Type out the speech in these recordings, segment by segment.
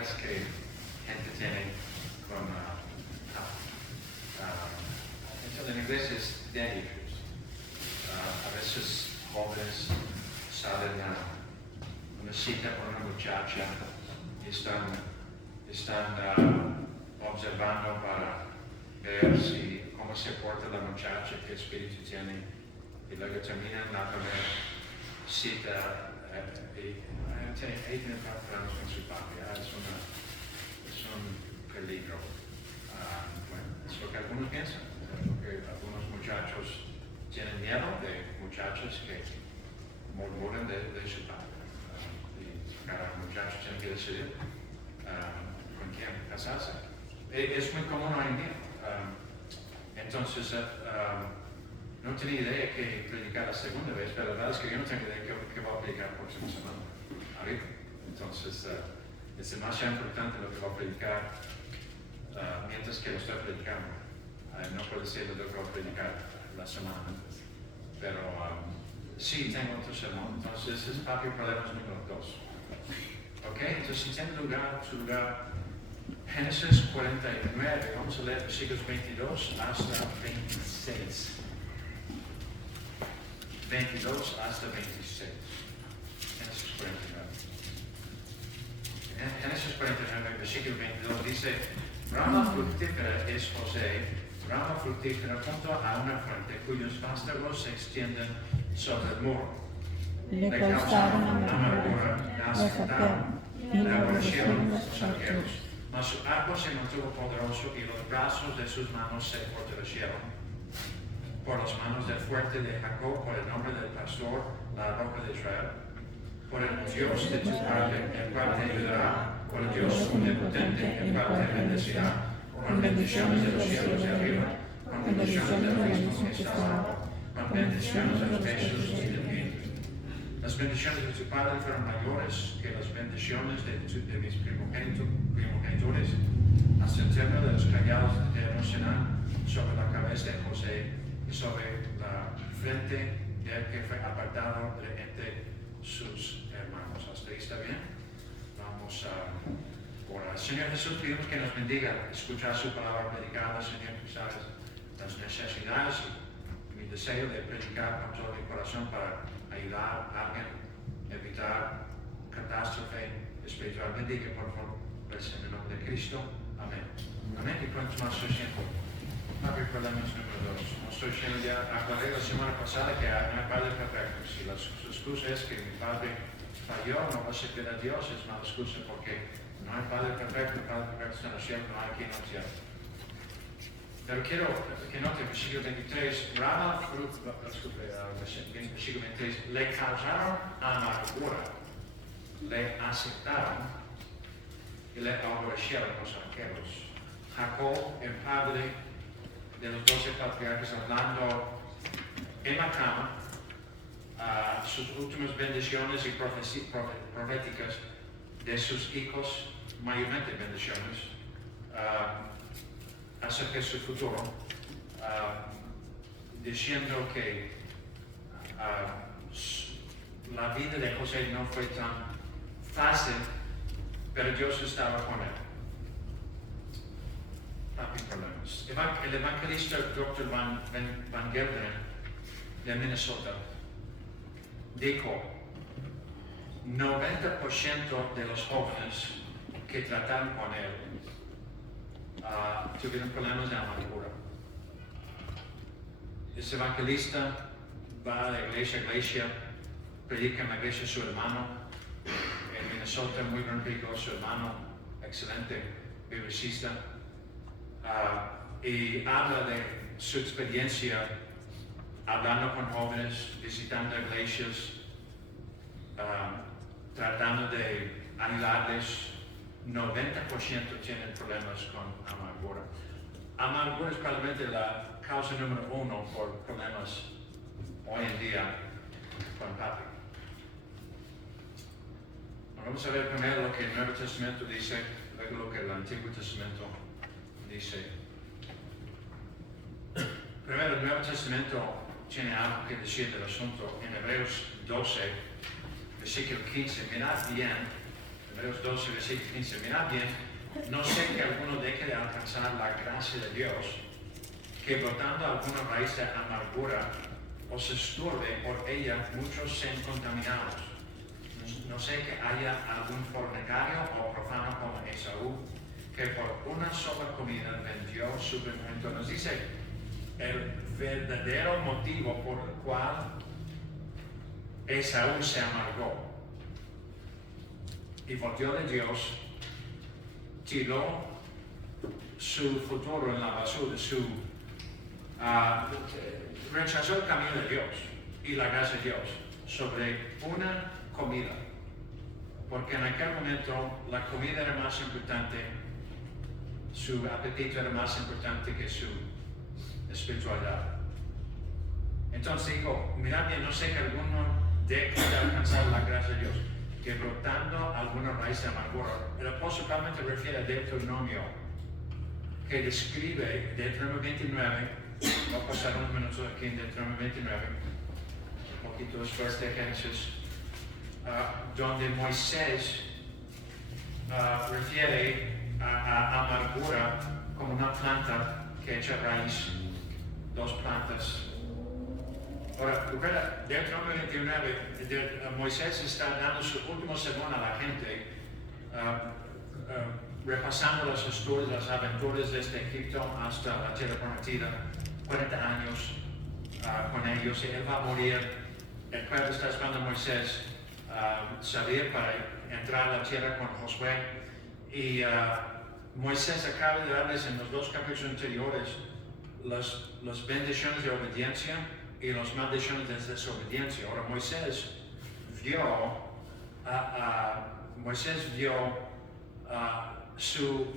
quejas que gente tiene con entonces en inglés es daddy issues. A veces jóvenes salen a una cita con una muchacha y están observando para ver cómo se porta la muchacha, qué espíritu tiene, y luego terminan la primera cita y tienen problemas con su padre. Es un peligro. Bueno, es lo que algunos piensan, porque algunos muchachos tienen miedo de muchachas que murmuran de su padre. Y cada muchacho tiene que decidir con quién casarse. Es muy común hoy en día. Entonces, no tenía idea que predicar la segunda vez, pero la verdad es que yo no tengo idea que voy a predicar la próxima semana. Entonces, es demasiado importante lo que voy a predicar mientras que lo estoy predicando. No puedo decir lo que voy a predicar la semana antes. Pero sí, tengo otro sermón. Entonces, es papi problemas número 2. ¿Ok? Entonces, si tiene su lugar, Génesis 49, vamos a leer versículos 22 hasta 26. 22 hasta 26. Génesis 49. En Génesis 49, versículo 22 dice: rama fructífera es José, rama fructífera junto a una fuente cuyos vástagos se extienden sobre el muro. Le causaron amargura, la saquearon y la aborrecieron los arqueros. Mas su arco se mantuvo poderoso y los brazos de sus manos se fortalecieron. Por las manos del fuerte de Jacob, por el nombre del pastor, la roca de Israel. Por el Dios de tu padre, el cual te ayudará. Por el Dios omnipotente, el cual te bendecirá. Con bendiciones de los cielos de arriba, con bendiciones de los mismos que están abajo, con bendiciones de los peces y del viento. Las bendiciones de tu padre fueron mayores que las bendiciones de mis primogenitores. Hasta el término de los callados eternos serán sobre la cabeza de José y sobre la frente del que fue apartado de entre sus hermanos. ¿Hasta ahí está bien? Vamos a orar. Señor Jesús, pedimos que nos bendiga escuchar su palabra predicada, Señor, tú sabes las necesidades y mi deseo de predicar con todo mi corazón para ayudar a alguien a evitar catástrofe espiritual. Bendiga, por favor, en el nombre de Cristo. Amén. Amén. Y pronto más su tiempo. Papi, problemas número 2. No estoy diciendo ya, aclaré la semana pasada que no hay padre perfecto. Si la excusa es que mi padre falló, no va a ser que era Dios, es una excusa porque no hay padre perfecto, el padre perfecto está en el cielo, no hay aquí en el cielo. Pero quiero que note, versículo 23, versículo 23, le causaron amargura, le aceptaron y le aborrecieron los arqueros. Jacob, el padre de los 12 patriarcas, hablando en la cama, sus últimas bendiciones y proféticas de sus hijos, mayormente bendiciones, acerca de su futuro, diciendo que la vida de José no fue tan fácil, pero Dios estaba con él. Papi problemas. El evangelista Dr. Van Gelderen de Minnesota dijo: 90% de los jóvenes que trataron con él tuvieron problemas de amargura. Ese evangelista va de iglesia a iglesia, predica en la iglesia de su hermano, en Minnesota, muy buen rico, su hermano, excelente biblicista, y habla de su experiencia hablando con jóvenes, visitando iglesias, tratando de ayudarles. 90% tienen problemas con amargura. Amargura es probablemente la causa número 1 por problemas hoy en día con papi. Vamos a ver primero lo que el Nuevo Testamento dice, luego lo que el Antiguo Testamento dice. Primero, el Nuevo Testamento tiene algo que decir del asunto. En Hebreos 12, versículo 15, mirad bien. El Hebreos 12, versículo 15. Mirad bien, no sé que alguno deje de alcanzar la gracia de Dios, que brotando alguna raíz de amargura os esturbe por ella muchos sean contaminados. No sé que haya algún fornicario o profano como Esaú, que por una sola comida vendió su primogénito. Nos dice el verdadero motivo por el cual Esaú se amargó y volvió de Dios, tiró su futuro en la basura, rechazó el camino de Dios y la gracia de Dios sobre una comida, porque en aquel momento la comida era más importante, su apetito era más importante que su espiritualidad. Entonces dijo, mirad bien, no sé que alguno deje de alcanzar la gracia de Dios, que brotando alguna raíz de amargura. El apóstol realmente refiere a Deuteronomio, que describe Deuteronomio 29, voy a pasar unos minutos aquí en Deuteronomio 29, un poquito después de Génesis, donde Moisés refiere a amargura como una planta que echa raíz, dos plantas. Ahora, recuerda, Deuteronomio 29, Moisés está dando su último sermón a la gente, repasando las historias, las aventuras desde Egipto hasta la tierra prometida, 40 años con ellos, y él va a morir. El pueblo está esperando a Moisés salir para entrar a la tierra con Josué, y Moisés acaba de darles en los dos capítulos anteriores las bendiciones de obediencia y las maldiciones de desobediencia. Ahora Moisés vio su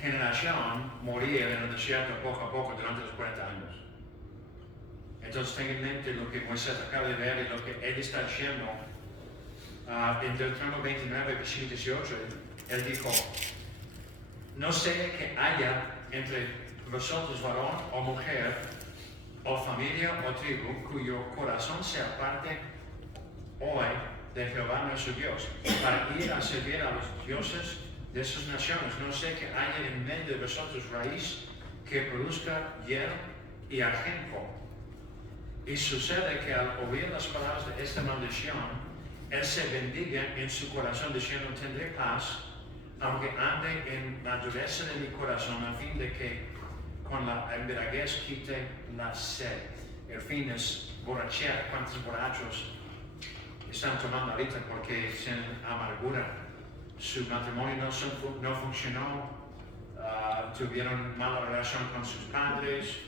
generación morir en el desierto poco a poco durante los 40 años. Entonces tenga en mente lo que Moisés acaba de ver y lo que él está diciendo. En Deuteronomio 29, versículo 18, él dijo, no sé que haya entre vosotros varón o mujer, o familia o tribu, cuyo corazón se aparte hoy de Jehová nuestro Dios, para ir a servir a los dioses de sus naciones. No sé que haya en medio de vosotros raíz que produzca hiel y ajenjo. Y sucede que al oír las palabras de esta maldición, él se bendiga en su corazón, diciendo, tendré paz, aunque ande en la dureza de mi corazón, a fin de que con la embriaguez quite la sed. El fin es borrachera. ¿Cuántos borrachos están tomando ahorita porque tienen amargura? Su matrimonio no funcionó, tuvieron mala relación con sus padres,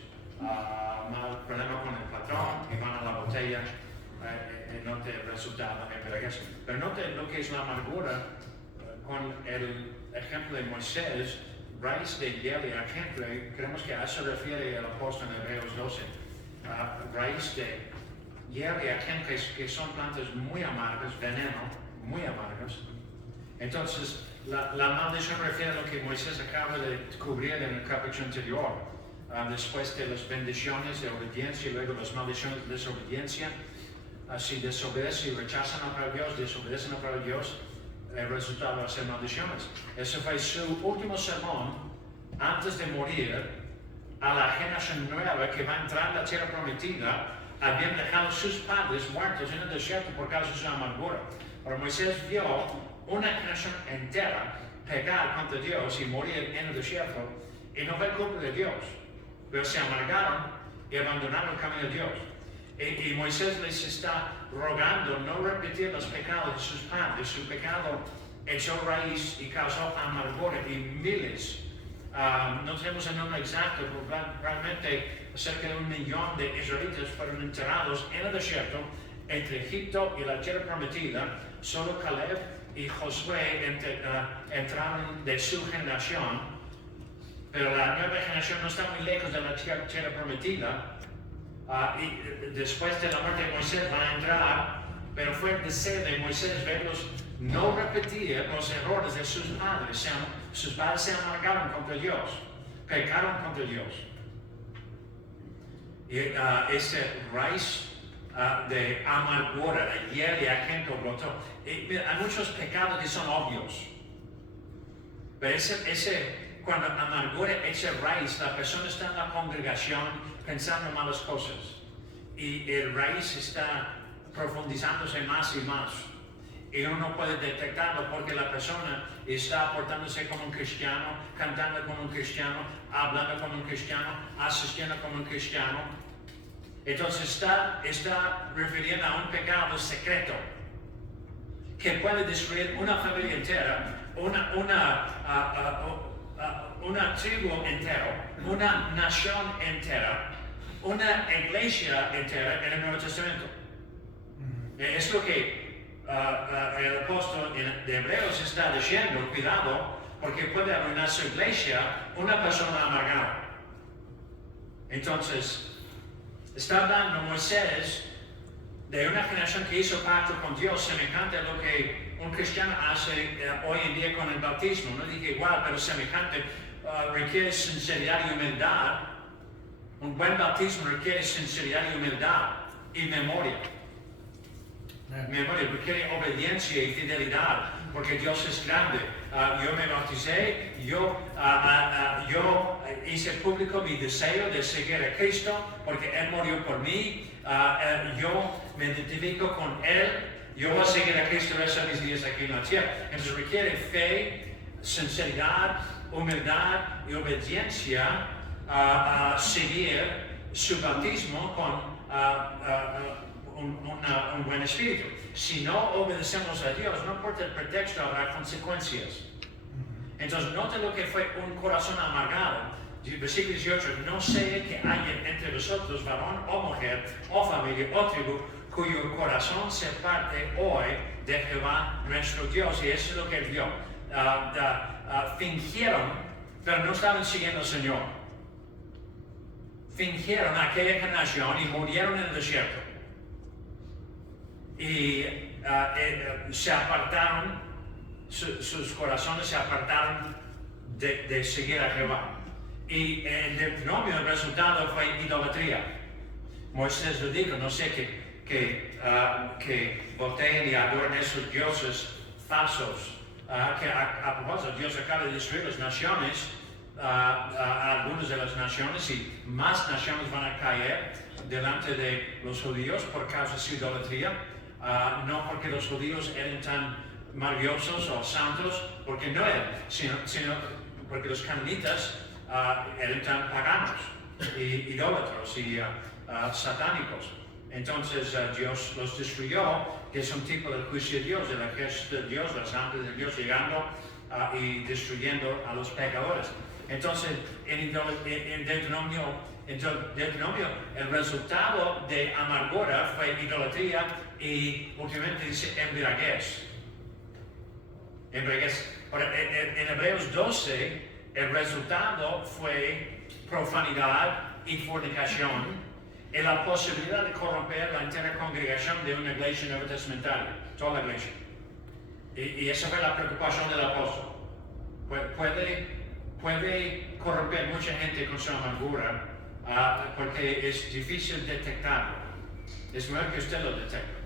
mal problema con el patrón, y van a la botella y no te resulta la embriaguez. Pero note lo que es la amargura con el ejemplo de Moisés. Raíz de hiel y ajenjo, creemos que a eso refiere el apóstol en Hebreos 12. Raíz de hiel y ajenjo, que son plantas muy amargas, veneno, muy amargas. Entonces, la maldición refiere a lo que Moisés acaba de cubrir en el capítulo anterior. Después de las bendiciones de obediencia y luego las maldiciones de desobediencia. Si desobedecen y rechazan a Dios, desobedecen a Dios, el resultado va a ser maldiciones. Ese fue su último sermón antes de morir a la generación nueva que va a entrar a la tierra prometida. Habían dejado sus padres muertos en el desierto por causa de su amargura. Ahora Moisés vio una generación entera pecar contra Dios y morir en el desierto, y no fue culpa de Dios, pero se amargaron y abandonaron el camino de Dios. Y Moisés les está rogando no repetir los pecados de sus padres. Su pecado echó raíz y causó amargura, y miles, no tenemos el número exacto, pero realmente cerca de 1 millón de israelitas fueron enterrados en el desierto entre Egipto y la tierra prometida. Solo Caleb y Josué entraron de su generación, pero la nueva generación no está muy lejos de la tierra prometida. Y después de la muerte de Moisés van a entrar, pero fue el deseo de Moisés verlos no repetir los errores de sus padres. Sus padres se amargaron contra Dios, pecaron contra Dios. Y ese raíz de amargura, de hiel y ajenjo brotó. Hay muchos pecados que son obvios. Pero cuando amargura echa raíz, la persona está en la congregación pensando malas cosas. Y el raíz está profundizándose más y más. Y uno no puede detectarlo porque la persona está portándose como un cristiano, cantando como un cristiano, hablando como un cristiano, asistiendo como un cristiano. Entonces está refiriendo a un pecado secreto que puede destruir una familia entera, una tribu entera, una nación entera, una iglesia entera en el Nuevo Testamento. Es lo que el apóstol de Hebreos está diciendo, cuidado, porque puede arruinar su iglesia una persona amargada. Entonces, está hablando Moisés de una generación que hizo pacto con Dios semejante a lo que un cristiano hace hoy en día con el bautismo. No digo igual, pero semejante, requiere sinceridad y humildad. Un buen bautismo requiere sinceridad y humildad y memoria. Memoria requiere obediencia y fidelidad, porque Dios es grande. Yo me bauticé, yo hice público mi deseo de seguir a Cristo, porque Él murió por mí. Yo me identifico con Él. Yo voy a seguir a Cristo el resto de mis días aquí en la tierra. Entonces requiere fe, sinceridad, humildad y obediencia a seguir su bautismo con un buen espíritu. Si no obedecemos a Dios, no importa el pretexto, habrá consecuencias. Entonces, note lo que fue un corazón amargado. Versículo 18, no sea que haya entre vosotros varón o mujer, o familia, o tribu, cuyo corazón se parte hoy de Jehová nuestro Dios. Y eso es lo que él vio. Fingieron, pero no estaban siguiendo al Señor. Fingieron aquella generación y murieron en el desierto. Y se apartaron, sus corazones se apartaron de seguir a Jehová. Y en Deuteronomio el resultado fue idolatría. Moisés lo dijo, no sé que volteen y adoren esos dioses falsos. Que a propósito, Dios acaba de destruir las naciones, algunas de las naciones, y más naciones van a caer delante de los judíos por causa de su idolatría. No porque los judíos eran tan maravillosos o santos, porque no eran, sino porque los cananitas eran tan paganos, y idólatros y satánicos. Entonces Dios los destruyó, que es un tipo del juicio de Dios, del ejército de Dios, las armas de Dios llegando y destruyendo a los pecadores. Entonces en Deuteronomio, el resultado de amargura fue idolatría y últimamente dice embriaguez. En Hebreos 12, el resultado fue profanidad y fornicación y la posibilidad de corromper la entera congregación de una iglesia neotestamentaria, toda la iglesia. Y esa fue la preocupación del apóstol. Puede corromper mucha gente con su amargura porque es difícil detectarlo. Es mejor que usted lo detecte.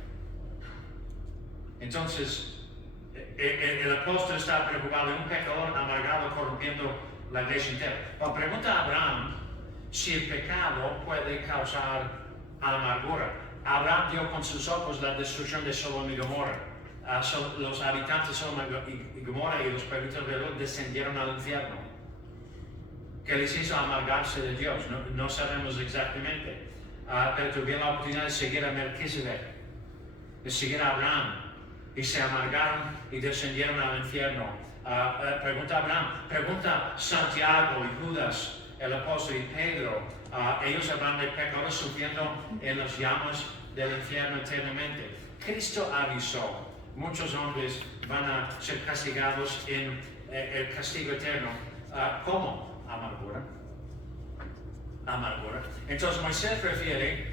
Entonces, el apóstol está preocupado de un pecador amargado corrompiendo la iglesia entera. Pero pregunta a Abraham si el pecado puede causar amargura. Abraham vio con sus ojos la destrucción de Sodoma y Gomorra. Los habitantes de Sodoma y Gomorra y los pueblos alrededor descendieron al infierno. ¿Qué les hizo amargarse de Dios? No sabemos exactamente. Pero tuvieron la oportunidad de seguir a Melquisedec, de seguir a Abraham, y se amargaron y descendieron al infierno. Pregunta Abraham, pregunta Santiago y Judas, el apóstol, y Pedro. Ellos hablan de pecadores sufriendo en las llamas del infierno eternamente. Cristo avisó, muchos hombres van a ser castigados en el castigo eterno. ¿Cómo? Amargura. Entonces Moisés refiere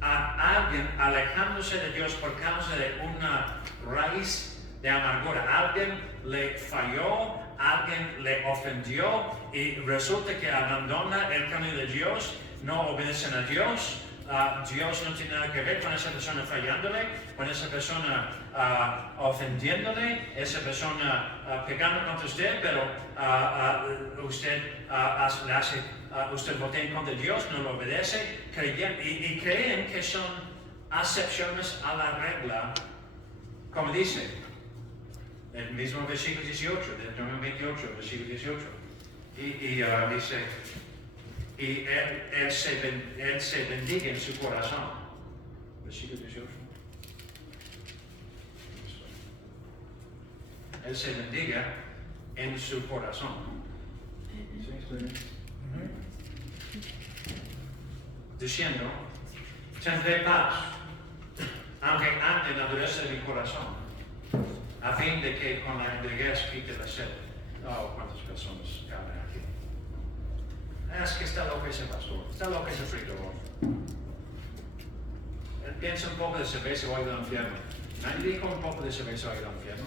a alguien alejándose de Dios por causa de una raíz de amargura. Alguien le falló, alguien le ofendió y resulta que abandona el camino de Dios, no obedecen a Dios. Dios no tiene nada que ver con esa persona fallándole, con esa persona ofendiéndole, esa persona pecando contra usted, pero usted vota en contra de Dios, no lo obedece, y creen que son acepciones a la regla, como dice el mismo versículo 18, del Deuteronomio 28, versículo 18. Dice, y él se bendiga en su corazón. Versículo 18. Él se bendiga en su corazón. ¿Sí? ¿Estoy bien? Diciendo, tendré paz, aunque ande en la dureza de mi corazón, a fin de que con la embriaguez quite la sed. Oh, cuántas personas caben aquí. Es que está loco ese pastor, está loco ese predicador. Él piensa un poco de cerveza o algo del infierno. Nadie dijo un poco de cerveza o algo del infierno.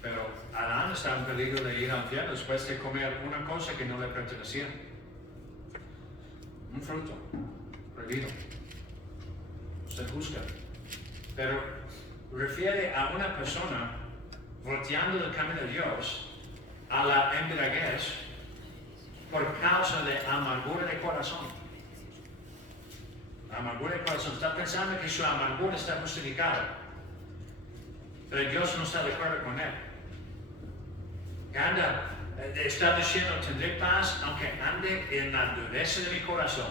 Pero Adán está en peligro de ir al infierno después de comer una cosa que no le pertenecía. Un fruto prohibido. Usted juzga. Pero refiere a una persona volteando del camino de Dios a la embriaguez por causa de amargura de corazón. Amargura de corazón. Está pensando que su amargura está justificada. Pero Dios no está de acuerdo con él. Anda, está diciendo, tendré paz aunque ande en la dureza de mi corazón.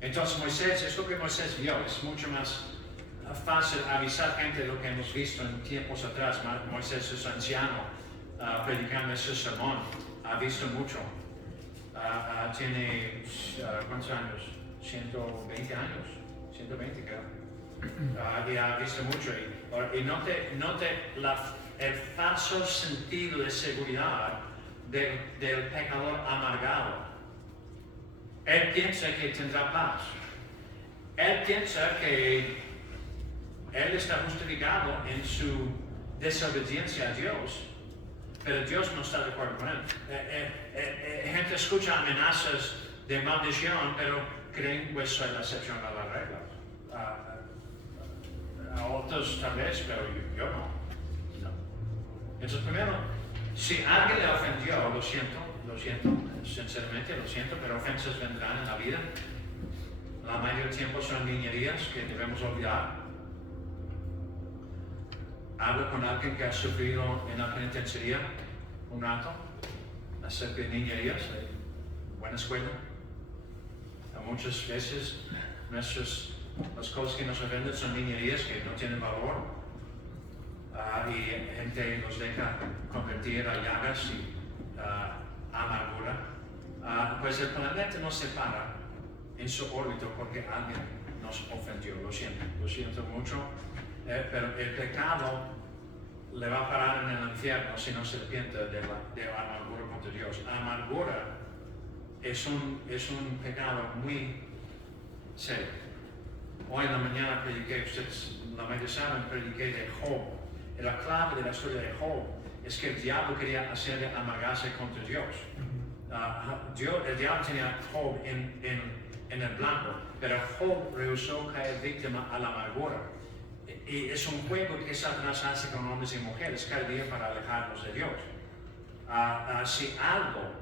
Entonces Moisés, es lo que Moisés vio, es mucho más fácil avisar gente de lo que hemos visto en tiempos atrás. Moisés es anciano, predicando ese sermón, ha visto mucho. Tiene, ¿cuántos años? 120 años, 120 creo. Y ha visto mucho. Y note el falso sentido de seguridad del pecador amargado. Él piensa que tendrá paz. Él piensa que él está justificado en su desobediencia a Dios, pero Dios no está de acuerdo con él. Gente escucha amenazas de maldición, pero creen que pues, es la excepción a la regla. A otros tal vez, pero yo no. Entonces, primero, si alguien le ofendió, lo siento, sinceramente lo siento, pero ofensas vendrán en la vida. La mayoría del tiempo son niñerías que debemos olvidar. Hablo con alguien que ha sufrido en la penitenciaría un rato acerca de niñerías, de buena escuela. Muchas veces las cosas que nos ofenden son niñerías que no tienen valor. Y gente los deja convertir a llagas y amargura. Pues el planeta nos separa en su órbita porque alguien nos ofendió. Lo siento mucho, pero el pecado le va a parar en el infierno si no se arrepiente de la amargura contra Dios. Amargura es un pecado muy serio. Hoy en la mañana prediqué, ustedes la mayoría saben, prediqué de Job. La clave de la historia de Job es que el diablo quería hacerle amargarse contra Dios. El diablo tenía a Job en el blanco, pero Job rehusó caer víctima a la amargura. Y es un juego que Satanás hace con hombres y mujeres cada día para alejarnos de Dios. Si algo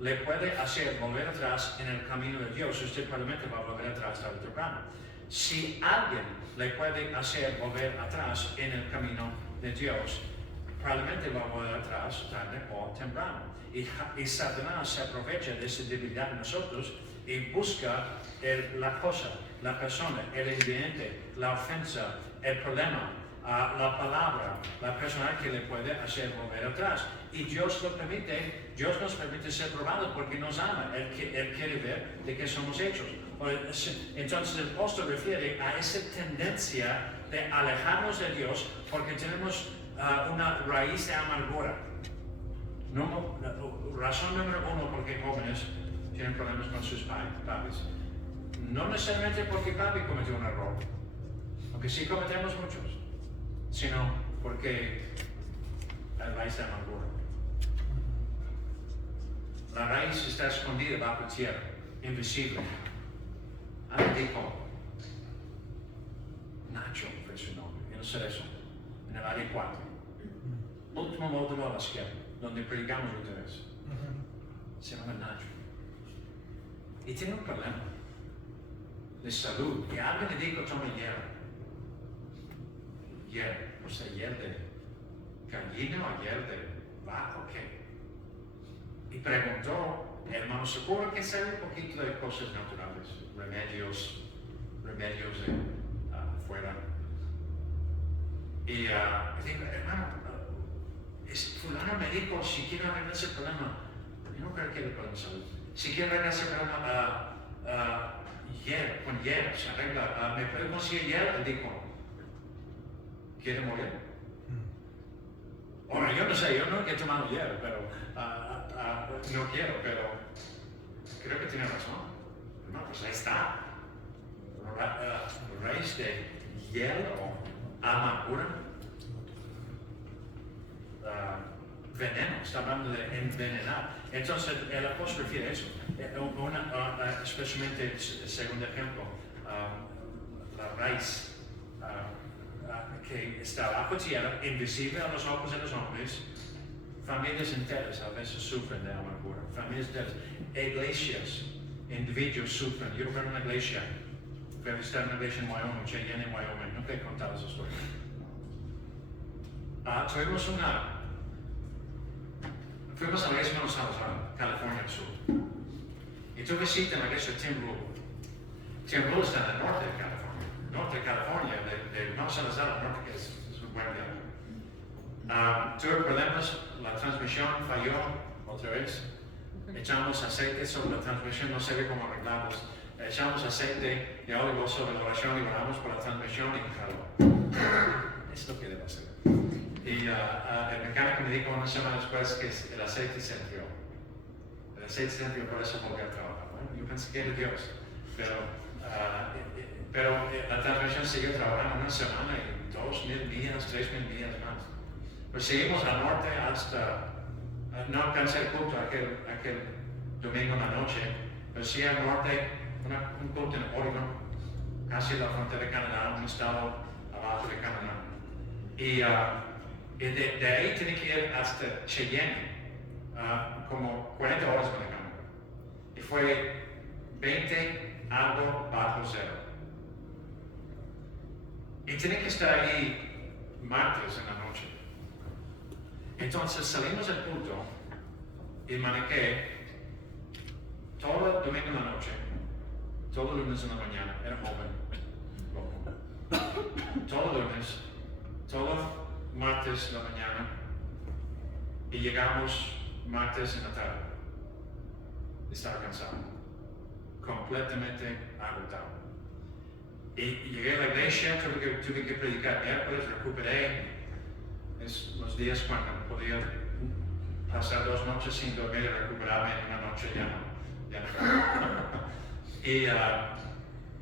le puede hacer volver atrás en el camino de Dios, usted probablemente va a volver atrás tarde o temprano. Si alguien le puede hacer volver atrás en el camino de Dios, probablemente va a volver atrás tarde o temprano. Y Satanás se aprovecha de esa debilidad de nosotros y busca la cosa, la persona, el ingrediente, la ofensa, el problema, la palabra, la persona que le puede hacer volver atrás. Y Dios lo permite, Dios nos permite ser probados porque nos ama. Él quiere ver de qué somos hechos. Entonces el apóstol refiere a esa tendencia de alejarnos de Dios porque tenemos una raíz de amargura. Razón número uno porque jóvenes tienen problemas con sus padres. No necesariamente porque papi cometió un error, aunque sí cometemos muchos, sino porque la raíz de amargura. La raíz está escondida bajo tierra, invisible. Alguien dijo, Nacho, el Cerezo, en el área 4. Último módulo a la izquierda, donde predicamos otra vez. Se llama Nacho. Y tiene un problema de salud. Y alguien le dijo, tome hiel, o sea, hiel de gallina o hiel de vaca, ¿qué? Y preguntó, hermano, seguro que sabe un poquito de cosas naturales, remedios de afuera. Y digo, hermano, fulano me dijo, si quiero arreglar ese problema, yo no creo que le problema de salud. Si quiero arreglar ese problema, con hiel, se arregla. ¿Me puede conseguir hiel? Él dijo, ¿quiere morir? Ahora, yo no sé, yo no he tomado hiel, pero no quiero, pero creo que tiene razón. No, pues ahí está. Raíz de hiel o amargura. Veneno, está hablando de envenenar. Entonces, el apóstol refiere a eso. Especialmente, segundo ejemplo, la raíz que está bajo tierra, invisible a los ojos de los hombres. Familias enteras a veces sufren de amargura. Familias enteras, iglesias, individuos sufren. Yo recuerdo una iglesia, fui a visitar una iglesia en Wyoming, Cheyenne en Wyoming, nunca he contado esa historia. Fuimos a la iglesia de Los Salazar, California del Sur. Y tuve cita en la iglesia de Tim Rule. Tim Rule está en el norte de California. Norte de California, de Los Salazar al norte, que es un buen viaje. Tuve problemas, la transmisión falló otra vez. Echamos aceite sobre la transmisión, no sé cómo arreglarlos. Echamos aceite de olivo sobre la oración y oramos por la transmisión y calor. Esto que debe hacer. Y el mecánico me dijo una semana después que el aceite se enfrió. El aceite se enfrió, por eso volví a trabajar. Bueno, yo pensé que era Dios. Pero la transmisión siguió trabajando una semana y 2,000 millas, 3,000 millas más. Pues seguimos al norte hasta, no alcancé el culto aquel domingo en la noche, pero sí al norte, un culto en Oregon, casi la frontera de Canadá, un estado abajo de Canadá. Y de ahí tenía que ir hasta Cheyenne, como 40 horas manejando. Y fue 20 algo bajo cero. Y tenía que estar ahí martes en la noche. Entonces salimos del culto y manejé todo el domingo en la noche, todo el lunes en la mañana, era joven, loco. Todo el lunes, todo martes en la mañana y llegamos martes en la tarde. Estaba cansado, completamente agotado. Y llegué a la iglesia, tuve que predicar miércoles, recuperé. Es los días cuando podía pasar 2 noches sin dormir y recuperarme en una noche ya no. Y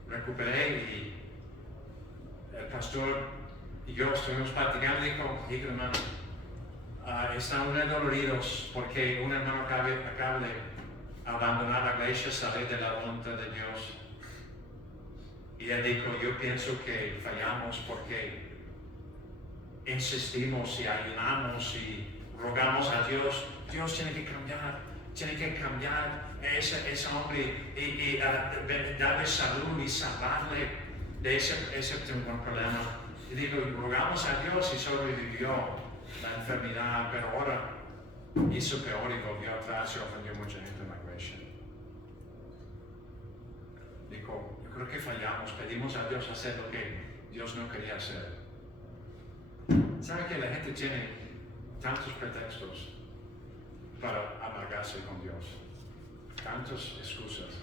recuperé y el pastor y yo estuvimos platicando y dijo, hermano, están muy doloridos porque un hermano acaba de abandonar la iglesia, salir de la voluntad de Dios. Y él dijo, yo pienso que fallamos porque insistimos y ayunamos y rogamos a Dios. Dios tiene que cambiar ese hombre y darle salud y salvarle de ese problema. Y digo, rogamos a Dios y sobrevivió la enfermedad, pero ahora hizo peor y volvió atrás y ofendió mucha gente en la iglesia. Dijo, yo creo que fallamos, pedimos a Dios hacer lo que Dios no quería hacer. ¿Saben que la gente tiene tantos pretextos para amargarse con Dios? Tantas excusas.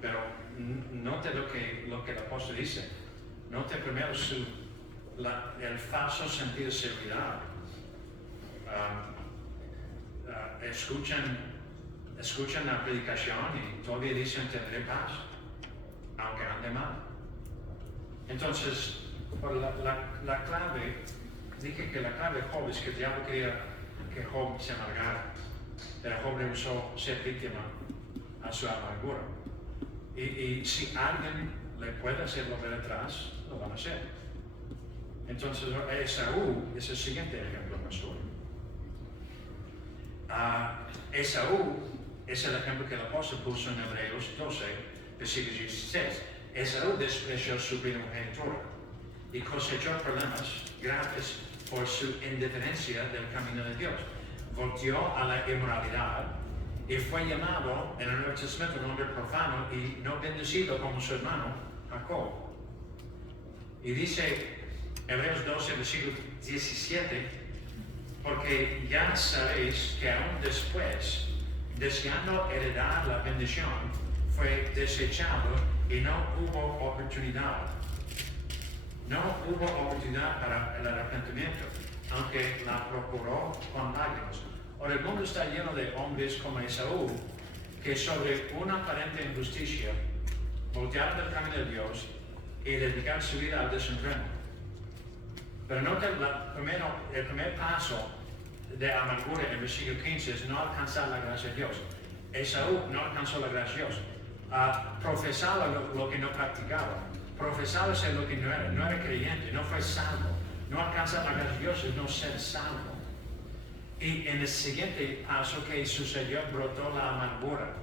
Pero note lo que el apóstol dice. Note primero el falso sentido de seguridad. Escuchan la predicación y todavía dicen tendré paz, aunque ande mal. Entonces, la clave, dije que la clave de Job es que el diablo quería que Job se amargara. Pero Job rehusó ser víctima a su amargura. Y si alguien le puede hacer volver atrás, lo van a hacer. Entonces, Esaú es el siguiente ejemplo, pastor. Esaú es el ejemplo que el apóstol puso en Hebreos 12, versículo 16. Esaú despreció su primogenitura y cosechó problemas graves por su indiferencia del camino de Dios. Volteó a la inmoralidad y fue llamado en el Nuevo Testamento un hombre profano y no bendecido como su hermano Jacob. Y dice Hebreos 12, versículo 17, porque ya sabéis que aún después, deseando heredar la bendición, fue desechado y no hubo oportunidad. No hubo oportunidad para el arrepentimiento, aunque la procuró con lágrimas. Ahora, el mundo está lleno de hombres como Esaú, que sobre una aparente injusticia voltearon del camino de Dios y dedicaron su vida al desenfreno. Pero nota el primer paso de amargura en versículo 15 es no alcanzar la gracia de Dios. Esaú no alcanzó la gracia de Dios. Profesaba lo que no practicaba. Profesaba ser lo que no era creyente, no fue salvo. No alcanzar la gracia de Dios es no ser salvo. Y en el siguiente paso que sucedió, brotó la amargura.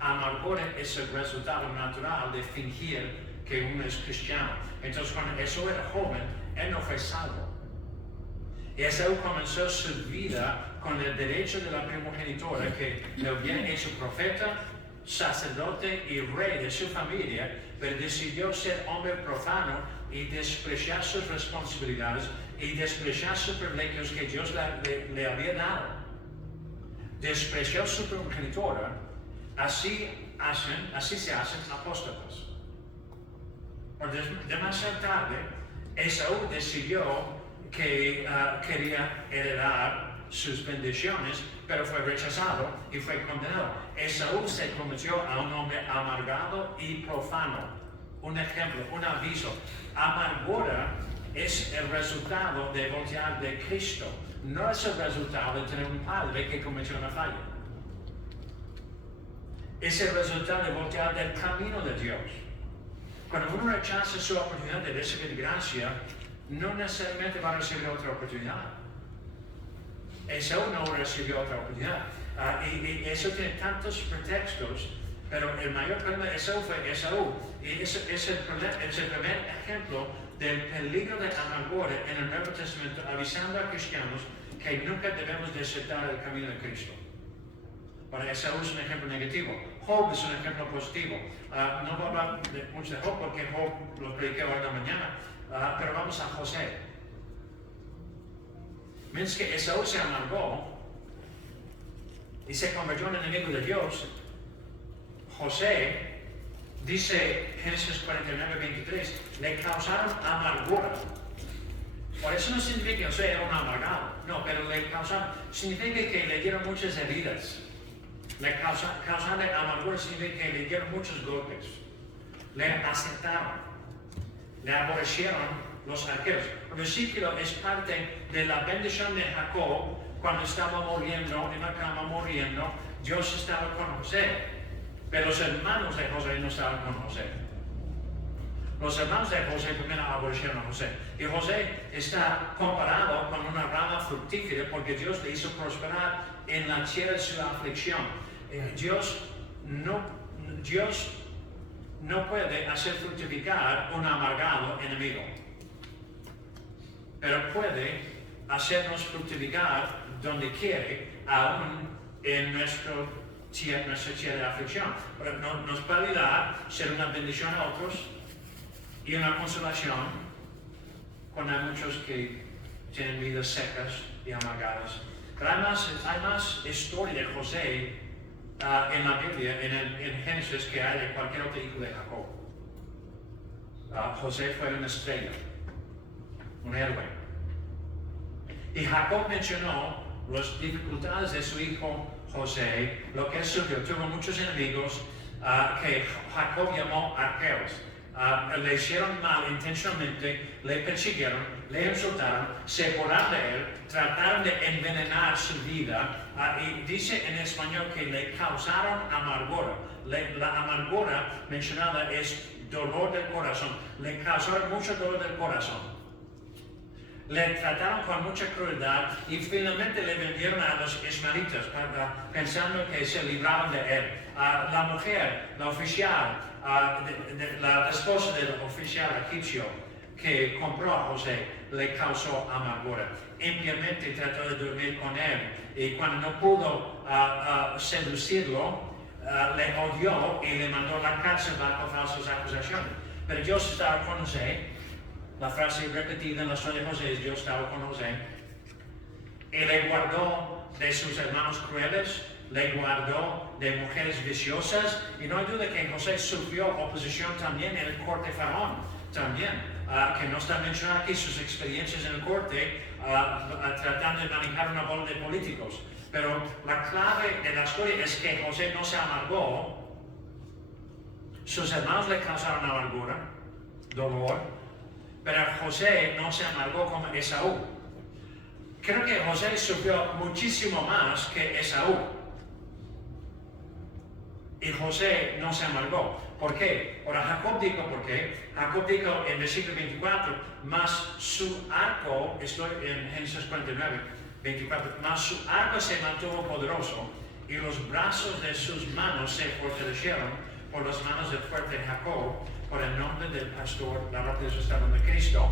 Amargura es el resultado natural de fingir que uno es cristiano. Entonces, cuando Esaú era joven, él no fue salvo. Y Esaú comenzó su vida con el derecho de la primogenitura que le habían hecho profeta, sacerdote y rey de su familia, pero decidió ser hombre profano y despreciar sus responsabilidades y despreciar sus privilegios que Dios le había dado. Despreció su primogenitura, así se hacen apóstatas. Demasiado tarde, Esaú decidió que quería heredar sus bendiciones, pero fue rechazado y fue condenado. Esaú se convirtió a un hombre amargado y profano. Un ejemplo, un aviso. Amargura es el resultado de voltear de Cristo, no es el resultado de tener un padre que cometió una falla. Es el resultado de voltear del camino de Dios. Cuando uno rechaza su oportunidad de recibir gracia, no necesariamente va a recibir otra oportunidad. Esaú no recibió otra oportunidad. Y eso tiene tantos pretextos, pero el mayor problema de Esaú fue Esaú. Y ese es el primer ejemplo del peligro de amargura en el Nuevo Testamento, avisando a cristianos que nunca debemos desertar el camino de Cristo. Para Esaú es un ejemplo negativo. Job es un ejemplo positivo. No voy a hablar mucho de Job porque Job lo prediqué hoy en la mañana, pero vamos a José. Mientras que Esaú se amargó y se convirtió en enemigo de Dios, José, dice Génesis 49, 23, le causaron amargura. Por eso no significa que José era un amargado, no, pero le causaron, significa que le dieron muchas heridas. Le causaron amargura significa que le dieron muchos golpes. Le aceptaron, le aborrecieron los arqueros. El versículo es parte de la bendición de Jacob cuando estaba muriendo, en la cama muriendo. Dios estaba con José, pero los hermanos de José no estaban con José. Los hermanos de José primero aborrecieron a José. Y José está comparado con una rama fructífera porque Dios le hizo prosperar en la tierra de su aflicción. Dios no puede hacer fructificar un amargado enemigo, pero puede hacernos fructificar donde quiere, aún en nuestra tierra de aflicción. Pero nos puede ayudar a ser una bendición a otros y una consolación cuando hay muchos que tienen vidas secas y amargadas. Pero hay más historia de José en la Biblia, en Génesis, que hay de cualquier otro hijo de Jacob. José fue una estrella, un héroe. Y Jacob mencionó las dificultades de su hijo José, lo que sufrió. Tuvo muchos enemigos que Jacob llamó arqueros. Le hicieron mal intencionalmente, le persiguieron, le insultaron, se burlaron de él, trataron de envenenar su vida. Y dice en español que le causaron amargura. La amargura mencionada es dolor del corazón. Le causaron mucho dolor del corazón. le trataron con mucha crueldad y finalmente le vendieron a los ismaelitas pensando que se libraban de él. La mujer, la oficial, la esposa del oficial egipcio que compró a José le causó amargura. Impiamente trató de dormir con él y cuando no pudo seducirlo, le odió y le mandó a la cárcel bajo falsas acusaciones. Pero Dios estaba con José. La frase repetida en la historia de José es: Dios estaba con José. Y le guardó de sus hermanos crueles, le guardó de mujeres viciosas. Y no hay duda que José sufrió oposición también en el corte de Faraón. También, que no está mencionado aquí sus experiencias en el corte, tratando de manejar una bola de políticos. Pero la clave de la historia es que José no se amargó. Sus hermanos le causaron amargura, dolor, pero José no se amargó como Esaú. Creo que José sufrió muchísimo más que Esaú. Y José no se amargó. ¿Por qué? Ahora Jacob dijo por qué. Jacob dijo en versículo 24, mas su arco, estoy en Génesis 49, 24, mas su arco se mantuvo poderoso y los brazos de sus manos se fortalecieron por las manos del fuerte Jacob, por el nombre del pastor, la roca de su estado de Cristo.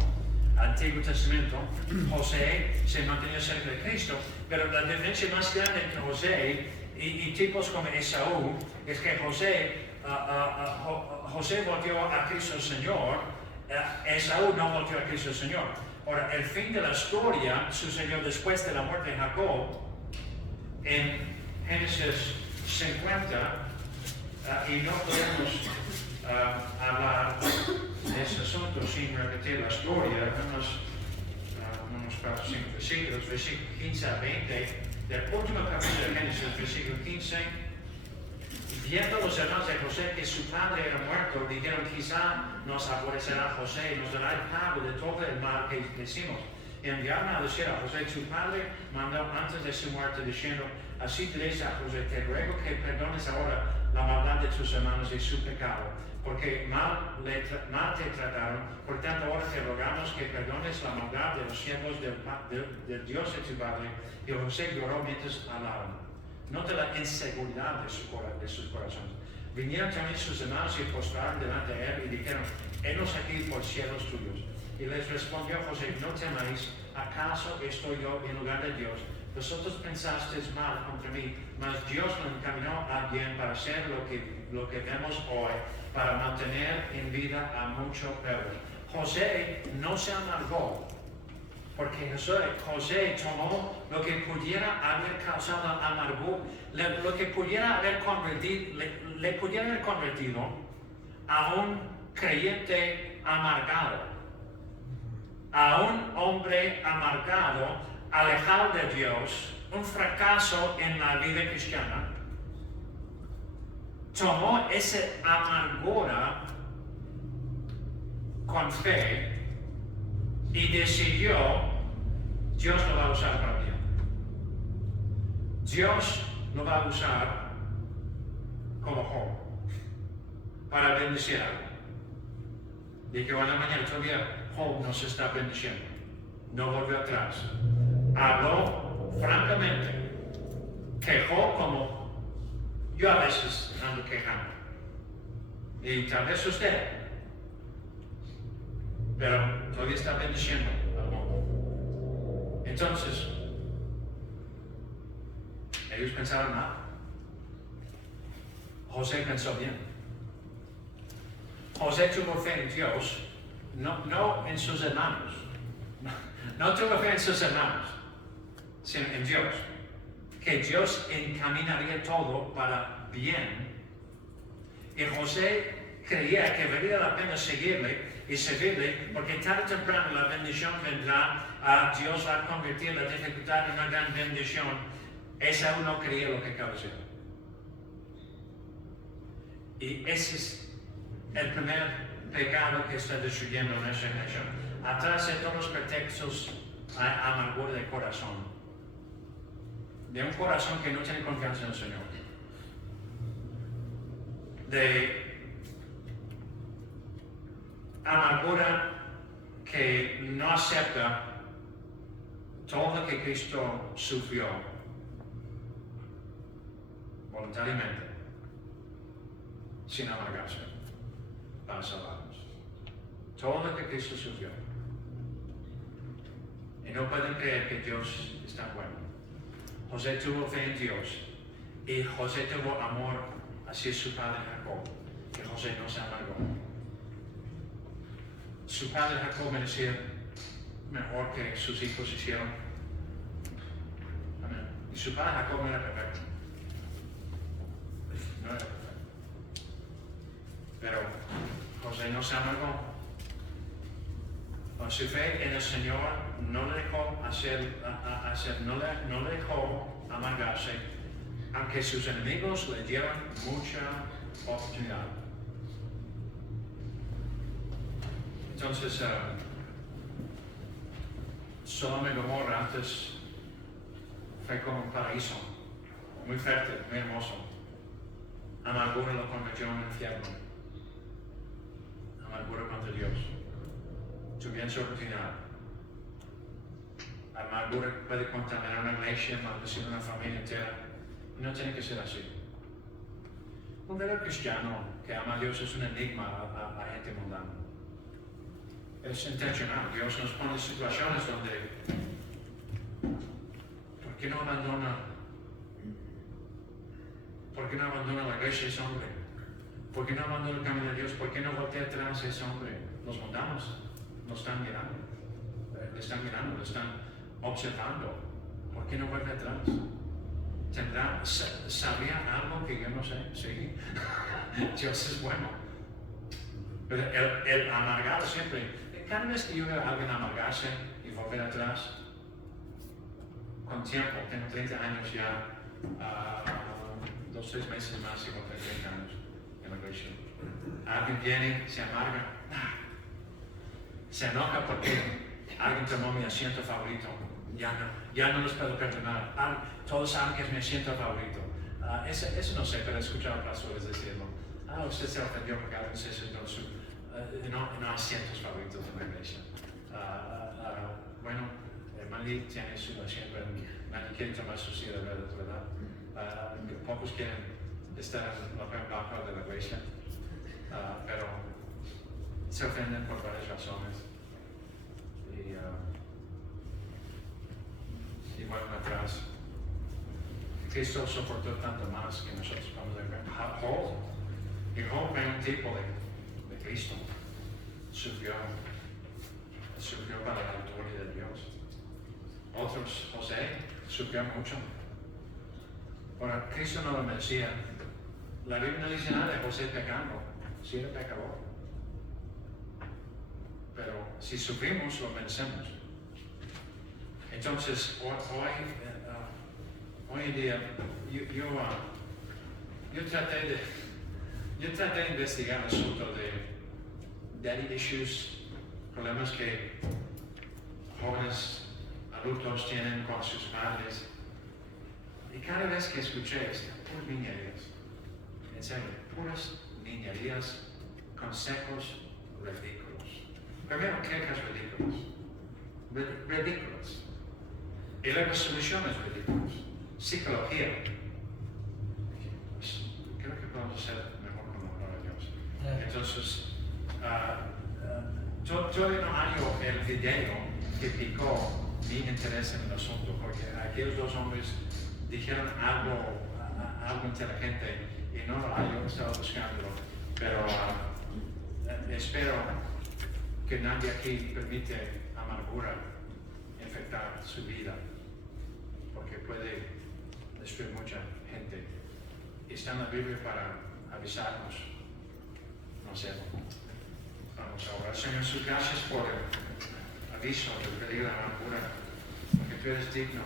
Antiguo Testamento, José se mantenía cerca de Cristo, pero la diferencia más grande entre José y tipos como Esaú es que José volteó a Cristo el Señor, Esaú no volteó a Cristo el Señor. Ahora, el fin de la historia sucedió después de la muerte de Jacob. En Génesis 50, y no podemos hablar de ese asunto sin repetir la historia, unos 4 o 5 versículos, versículo 15 a 20, del último capítulo de Génesis, versículo 15. Viendo los hermanos de José que su padre era muerto, dijeron: quizá nos aborrecerá José y nos dará el pago de todo el mal que hicimos. Y enviaron a decir a José: su padre mandó antes de su muerte, diciendo: así diréis a José, te ruego que perdones ahora la maldad de tus hermanos y su pecado, porque mal te trataron. Por tanto, ahora te rogamos que perdones la maldad de los siervos del Dios de tu padre. Y José lloró mientras hablaban. Nota la inseguridad de sus corazones. Vinieron también sus hermanos y postraron delante de él y dijeron: henos aquí por cielos tuyos. Y les respondió José: no temáis, ¿acaso estoy yo en lugar de Dios? Vosotros pensasteis mal contra mí, mas Dios lo encaminó a bien para hacer lo que vemos hoy, para mantener en vida a muchos pueblos. José no se amargó, porque José tomó lo que pudiera haber causado amargura, lo que pudiera haber convertido, le pudiera haber convertido a un creyente amargado, a un hombre amargado, alejado de Dios, un fracaso en la vida cristiana. Tomó esa amargura con fe y decidió: Dios lo va a usar para bien. Dios lo va a usar como Job para bendecir algo. Y que a la mañana todavía Job nos está bendiciendo. No volvió atrás. Habló francamente. Quejó como yo a veces ando quejando. Y tal vez usted. Pero todavía está bendiciendo al mundo. Entonces, ellos pensaron mal. José pensó bien. José tuvo fe en Dios, no en sus hermanos. No tuvo fe en sus hermanos, sino en Dios. Que Dios encaminaría todo para bien. Y José creía que valía la pena seguirle y servirle, porque tarde o temprano la bendición vendrá. Dios va a convertir la dificultad en una gran bendición. Esaú no creía lo que acaba de ser. Y ese es el primer pecado que está destruyendo nuestra generación. Atrás de todos los pretextos hay amargura de corazón. De un corazón que no tiene confianza en el Señor. De amargura que no acepta Todo lo que Cristo sufrió voluntariamente, sin amargarse, para salvarnos. Todo lo que Cristo sufrió. Y no pueden creer que Dios es tan bueno. José tuvo fe en Dios y José tuvo amor hacia su padre Jacob, que José no se amargó. Su padre Jacob merecía mejor que sus hijos hicieron. Amén. Y su padre Jacob no era perfecto. No era perfecto. Pero José no se amargó. Con su fe en el Señor no le dejó no le dejó amargarse, aunque sus enemigos le dieron mucha oportunidad. Entonces, Sodoma y Gomorra antes fue como un paraíso, muy fértil, muy hermoso. Amargura lo convirtió en un infierno. Amargura contra Dios. Tuvieron su oportunidad. Amargura puede contaminar una iglesia, maldecir una familia entera. No tiene que ser así. Un verdadero cristiano que ama a Dios es un enigma a la gente mundana. Es intencional. Dios nos pone en situaciones donde, ¿por qué no abandona la iglesia ese hombre? ¿Por qué no abandona el camino de Dios? ¿Por qué no voltea atrás ese hombre? Los mundanos lo están mirando, le están observando. ¿Por qué no vuelve atrás? ¿Sabría algo que yo no sé? Sí. Dios es bueno. Pero el amargado siempre, cada vez que yo veo a alguien amargarse y volver atrás, con tiempo, tengo 30 años ya, 2 o 3 meses más y voy a tener 30 años en la iglesia. Alguien viene, se amarga, se enoja porque alguien tomó mi asiento favorito. Ya no los puedo perdonar. Todos saben que es mi asiento favorito. Eso no sé, pero he escuchado a pastores decirlo. Usted se ofendió porque alguien se sentó en su... no asientos favoritos en la iglesia. Bueno, Mandy tiene su asiento, Mandy quiere tomar su silla de verdad. Pocos quieren estar en la primera banca de la iglesia, pero se ofenden por varias razones. Y vuelven atrás. Cristo soportó tanto más que nosotros vamos a ver. Job era un tipo de Cristo. Sufrió para la gloria de Dios. Otros, José, sufrió mucho. Ahora, Cristo no lo merecía. La Biblia no dice nada de José pecando. Sí era pecador. Pero si sufrimos, lo merecemos. Entonces, hoy en día, yo traté de investigar el asunto de daddy issues, problemas que jóvenes adultos tienen con sus padres. Y cada vez que escuché esto, puras niñerías, en serio, puras niñerías, consejos ridículos. Primero, quejas ridículas. Ridículas. Y luego soluciones ridículas. Psicología. Pues, creo que podemos hacer mejor con la palabra de Dios. Entonces, todavía no hallo el video que picó mi interés en el asunto, porque aquellos 2 hombres dijeron algo inteligente y no lo hallo, estaba buscándolo. Pero espero que nadie aquí permite amargura infectar su vida, porque puede destruir mucha gente. Y está en la Biblia para avisarnos. No sé. Vamos a orar. Señor Jesús, gracias por el aviso del peligro de la amargura, porque tú eres digno.